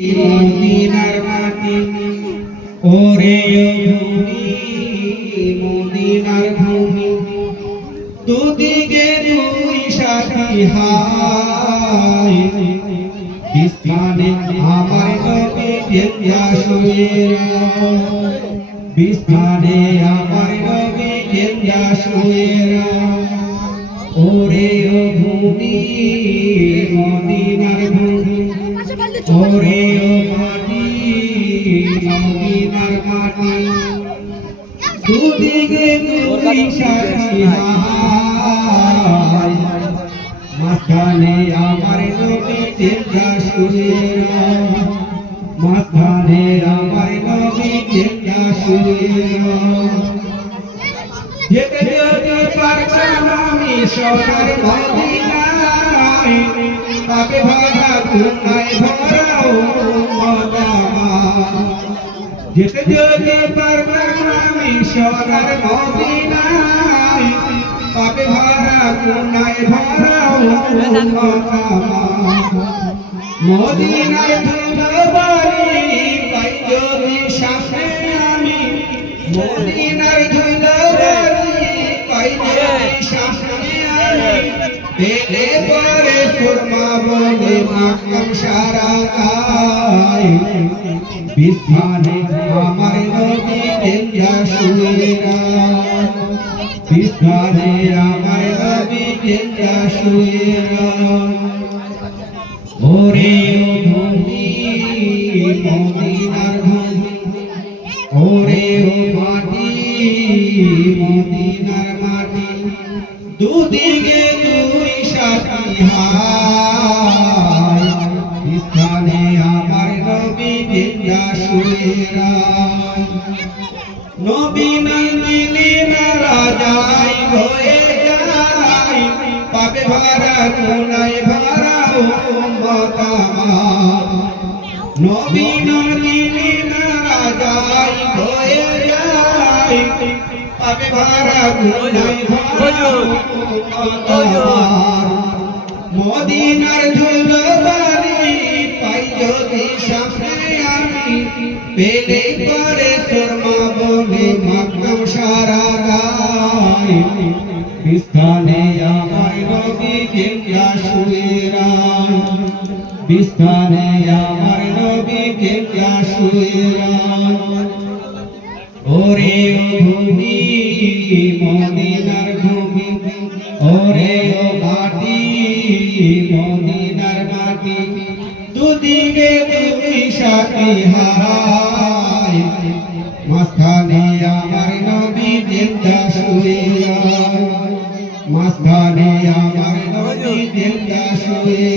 মদিনার মাটি। ওরে ভূমি, মদিনার ভূমি। দুদিকে দুই সাথী হায়। বিস্তানে আমার নবী জেতিয়া শুয়েরা বিস্তানে আমার নবী জেতিয়া শুয়েরা মদিনার মাটি দুদিকে দুই হায়। মাঝখানে আমার নবী আমার নবী চেঞ্জা সুরেরা যেতে যেতে ভরা যেতে যেতে পারতাম আমি সোনার মদিনায়। পাবে ভরা কোনায় মদামা মদিনায় ধুলবাড়ি পাই যদি সামনে আমি। মদিনার পেলে পরে সুরমা বলে মাকম সারা গায় বিস্মানে আমার নবী দেয়া সুরেরা বিস্মানে আমার নবী দেয়া সুরেরা ওরে ও ভূমি মদিনার ভূমি ওরে ও মাটি, মদিনার মাটি। দুদিকে নবী নন্দিনী রাজাই হয়ে যায়। পাবে ভাড়া কোনায় ভাড়া ও মতামা নবী নন্দিনী রাজাই হয়ে যায়। পাবে ভাড়া কোনায় ভাড়া ও মতামা মদিনার ধুলবাড়ি পাই যদি সামনে আমি, পেলে পরে বিস্তানে আমার নবী কেময়া শুয়েরা বিস্তানে আমার নবী কেময়া শুয়েরা ওরে ও ভূমি, মদিনার ভূমি, ওরে ও মাটি, মদিনার মাটি। দুদিকে দুই সাথী হায় মাঝখানে আমার নবী জিন্দা শুয়ে মাঝখানে আমার নবী জিন্দা শুয়ে